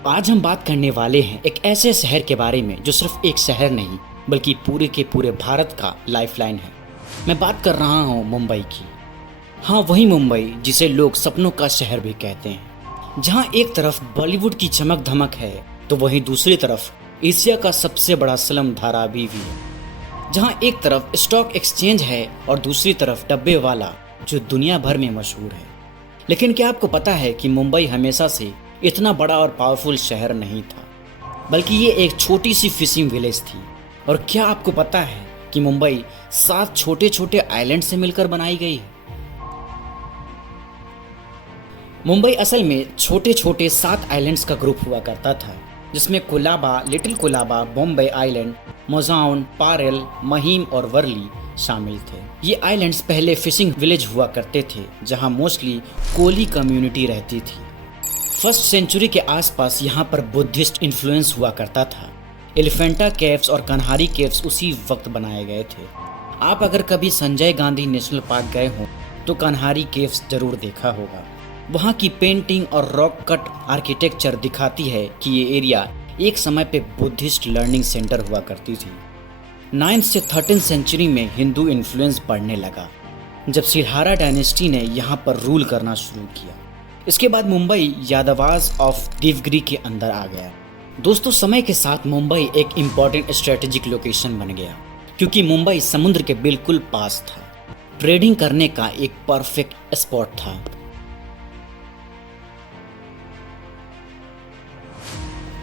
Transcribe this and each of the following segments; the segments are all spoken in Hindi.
आज हम बात करने वाले हैं एक ऐसे शहर के बारे में जो सिर्फ एक शहर नहीं बल्कि पूरे के पूरे भारत का लाइफलाइन है। मैं बात कर रहा हूँ मुंबई की। हाँ, वही मुंबई जिसे लोग सपनों का शहर भी कहते हैं, जहाँ एक तरफ बॉलीवुड की चमक धमक है तो वहीं दूसरी तरफ एशिया का सबसे बड़ा स्लम धारावी भी है। जहाँ एक तरफ स्टॉक एक्सचेंज है और दूसरी तरफ डब्बे वाला जो दुनिया भर में मशहूर है। लेकिन क्या आपको पता है कि मुंबई हमेशा से इतना बड़ा और पावरफुल शहर नहीं था, बल्कि ये एक छोटी सी फिशिंग विलेज थी। और क्या आपको पता है कि मुंबई 7 छोटे छोटे आइलैंड से मिलकर बनाई गई है। मुंबई असल में छोटे छोटे 7 आइलैंड्स का ग्रुप हुआ करता था, जिसमें कोलाबा, लिटिल कोलाबा, बॉम्बे आइलैंड, मोजाउन, पारेल, महिम और वर्ली शामिल थे। ये आइलैंड्स पहले फिशिंग विलेज हुआ करते थे, जहां मोस्टली कोली कम्युनिटी रहती थी। फर्स्ट सेंचुरी के आसपास यहाँ पर बुद्धिस्ट इन्फ्लुएंस हुआ करता था। एलिफेंटा केव्स और कन्हारी केव्स उसी वक्त बनाए गए थे। आप अगर कभी संजय गांधी नेशनल पार्क गए हो तो कन्हारी केव्स जरूर देखा होगा। वहाँ की पेंटिंग और रॉक कट आर्किटेक्चर दिखाती है कि ये एरिया एक समय पे बुद्धिस्ट लर्निंग सेंटर हुआ करती थी। 9th से 13th सेंचुरी में हिंदू इन्फ्लुएंस बढ़ने लगा जब सिलहारा डायनेस्टी ने यहाँ पर रूल करना शुरू किया। इसके बाद मुंबई यादवास ऑफ देवगिरी के अंदर आ गया। दोस्तों, समय के साथ मुंबई एक इम्पॉर्टेंट स्ट्रेटेजिक लोकेशन बन गया, क्योंकि मुंबई समुद्र के बिल्कुल पास था। ट्रेडिंग करने का एक परफेक्ट स्पॉट था।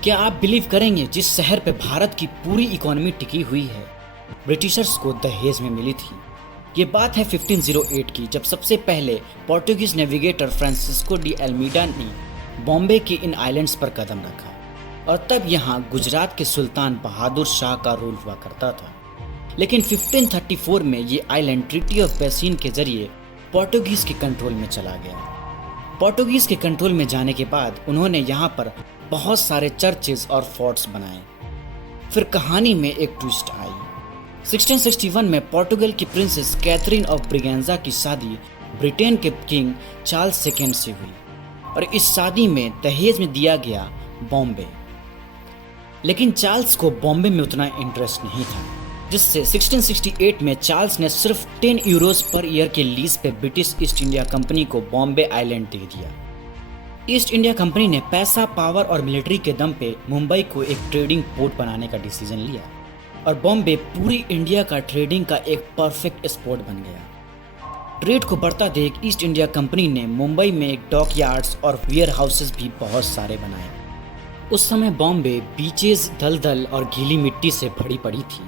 क्या आप बिलीव करेंगे, जिस शहर पे भारत की पूरी इकोनॉमी टिकी हुई है, ब्रिटिशर्स को दहेज में मिली थी। ये बात है 1508 की, जब सबसे पहले Portuguese navigator Francisco de Almeida ने बॉम्बे के इन आइलैंड्स पर कदम रखा। और तब यहाँ गुजरात के सुल्तान बहादुर शाह का रूल हुआ करता था। लेकिन 1534 में ये आइलैंड ट्रीटी ऑफ बेसिन के जरिए पोर्टुगीज के कंट्रोल में चला गया। पोर्टुगीज के कंट्रोल में जाने के बाद उन्होंने यहाँ पर बहुत सारे चर्चेज और फोर्ट्स बनाए। फिर कहानी में एक ट्विस्ट आई। 1661 में पोर्टुगल की प्रिंसेस कैथरीन ऑफ ब्रिगेंजा की शादी ब्रिटेन के किंग चार्ल्स सेकेंड से हुई, और इस शादी में दहेज में दिया गया बॉम्बे। लेकिन चार्ल्स को बॉम्बे में उतना इंटरेस्ट नहीं था, जिससे 1668 में चार्ल्स ने सिर्फ 10 यूरोज पर ईयर के लीज पे ब्रिटिश ईस्ट इंडिया कंपनी को बॉम्बे आइलैंड दे दिया। ईस्ट इंडिया कंपनी ने पैसा, पावर और मिलिट्री के दम पे मुंबई को एक ट्रेडिंग पोर्ट बनाने का डिसीजन लिया, और बॉम्बे पूरी इंडिया का ट्रेडिंग का एक परफेक्ट स्पॉट बन गया। ट्रेड को बढ़ता देख ईस्ट इंडिया कंपनी ने मुंबई में डॉक यार्ड्स और वेयर हाउसेस भी बहुत सारे बनाए। उस समय बॉम्बे बीचेस, दलदल और गीली मिट्टी से भरी पड़ी थी,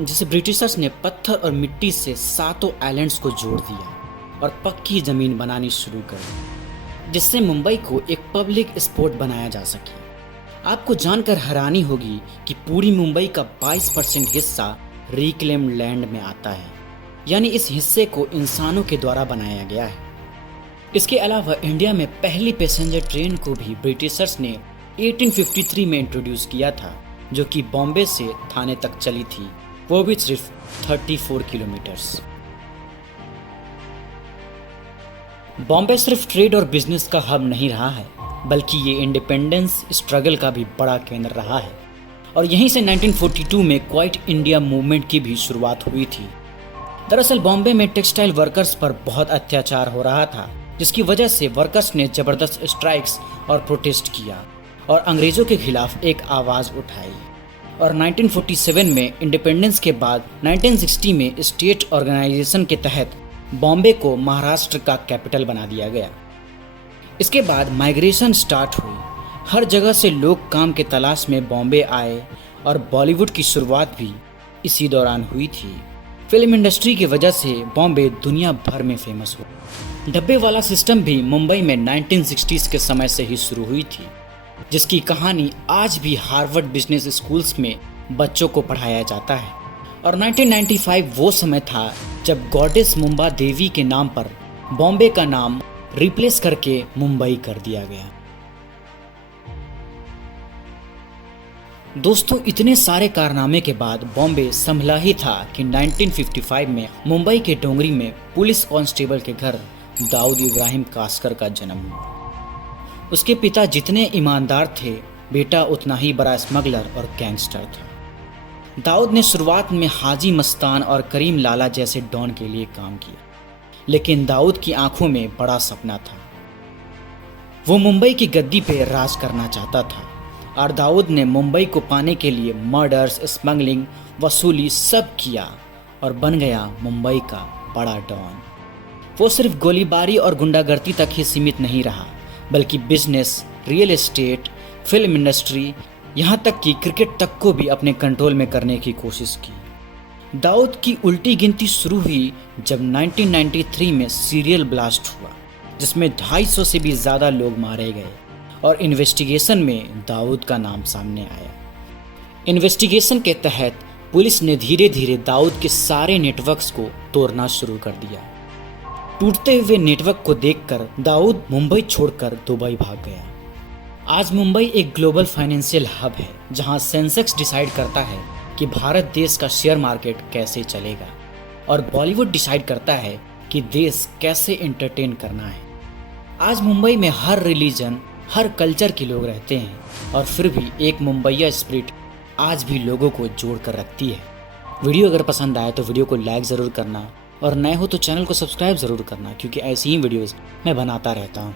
जिसे ब्रिटिशर्स ने पत्थर और मिट्टी से 7 आइलैंड्स को जोड़ दिया और पक्की जमीन बनानी शुरू कर दी, जिससे मुंबई को एक पब्लिक स्पॉट बनाया जा सके। आपको जानकर हैरानी होगी कि पूरी मुंबई का 22% हिस्सा रिक्लेम्ड लैंड में आता है, यानी इस हिस्से को इंसानों के द्वारा बनाया गया है। इसके अलावा इंडिया में पहली पैसेंजर ट्रेन को भी ब्रिटिशर्स ने 1853 में इंट्रोड्यूस किया था, जो कि बॉम्बे से थाने तक चली थी, वो भी सिर्फ 34 किलोमीटर्स। बॉम्बे सिर्फ ट्रेड और बिजनेस का हब नहीं रहा है, बल्कि ये इंडिपेंडेंस स्ट्रगल का भी बड़ा केंद्र रहा है। और यहीं से 1942 में क्वाइट इंडिया मूवमेंट की भी शुरुआत हुई थी। दरअसल बॉम्बे में टेक्सटाइल वर्कर्स पर बहुत अत्याचार हो रहा था, जिसकी वजह से वर्कर्स ने जबरदस्त स्ट्राइक्स और प्रोटेस्ट किया और अंग्रेजों के खिलाफ एक आवाज़ उठाई। और 1947 में इंडिपेंडेंस के बाद 1960 में स्टेट ऑर्गेनाइजेशन के तहत बॉम्बे को महाराष्ट्र का कैपिटल बना दिया गया। इसके बाद माइग्रेशन स्टार्ट हुई। हर जगह से लोग काम के तलाश में बॉम्बे आए, और बॉलीवुड की शुरुआत भी इसी दौरान हुई थी। फिल्म इंडस्ट्री की वजह से बॉम्बे दुनिया भर में फेमस हुआ। डब्बे वाला सिस्टम भी मुंबई में 1960s के समय से ही शुरू हुई थी, जिसकी कहानी आज भी हार्वर्ड बिजनेस स्कूल्स में बच्चों को पढ़ाया जाता है। और 1995 वो समय था जब गॉडेस मुंबा देवी के नाम पर बॉम्बे का नाम रिप्लेस करके मुंबई कर दिया गया। दोस्तों, इतने सारे कारनामे के बाद बॉम्बे संभला ही था कि 1955 में मुंबई के डोंगरी में पुलिस कांस्टेबल के घर दाऊद इब्राहिम कास्कर का जन्म हुआ। उसके पिता जितने ईमानदार थे बेटा उतना ही बड़ा स्मगलर और गैंगस्टर था। दाऊद ने शुरुआत में हाजी मस्तान और करीम लाला जैसे डॉन के लिए काम किया, लेकिन दाऊद की आंखों में बड़ा सपना था। वो मुंबई की गद्दी पे राज करना चाहता था और दाऊद ने मुंबई को पाने के लिए मर्डर्स, स्मगलिंग, वसूली सब किया और बन गया मुंबई का बड़ा डॉन। वो सिर्फ गोलीबारी और गुंडागर्दी तक ही सीमित नहीं रहा, बल्कि business, real estate, film industry, यहाँ तक कि क्रिकेट तक को भी अपने कंट्रोल में करने की कोशिश की। दाऊद की उल्टी गिनती शुरू हुई जब 1993 में सीरियल ब्लास्ट हुआ, जिसमें 250 से भी ज़्यादा लोग मारे गए और इन्वेस्टिगेशन में दाऊद का नाम सामने आया। इन्वेस्टिगेशन के तहत पुलिस ने धीरे धीरे दाऊद के सारे नेटवर्क्स को तोड़ना शुरू कर दिया। टूटते हुए नेटवर्क को देखकर दाऊद मुंबई छोड़कर दुबई भाग गया। आज मुंबई एक ग्लोबल फाइनेंशियल हब है, जहां सेंसेक्स डिसाइड करता है कि भारत देश का शेयर मार्केट कैसे चलेगा और बॉलीवुड डिसाइड करता है कि देश कैसे एंटरटेन करना है। आज मुंबई में हर रिलीजन, हर कल्चर के लोग रहते हैं और फिर भी एक मुंबईया स्पिरिट आज भी लोगों को जोड़ कर रखती है। वीडियो अगर पसंद आए तो वीडियो को लाइक ज़रूर करना और नए हो तो चैनल को सब्सक्राइब ज़रूर करना, क्योंकि ऐसी ही वीडियोज़ मैं बनाता रहता हूँ।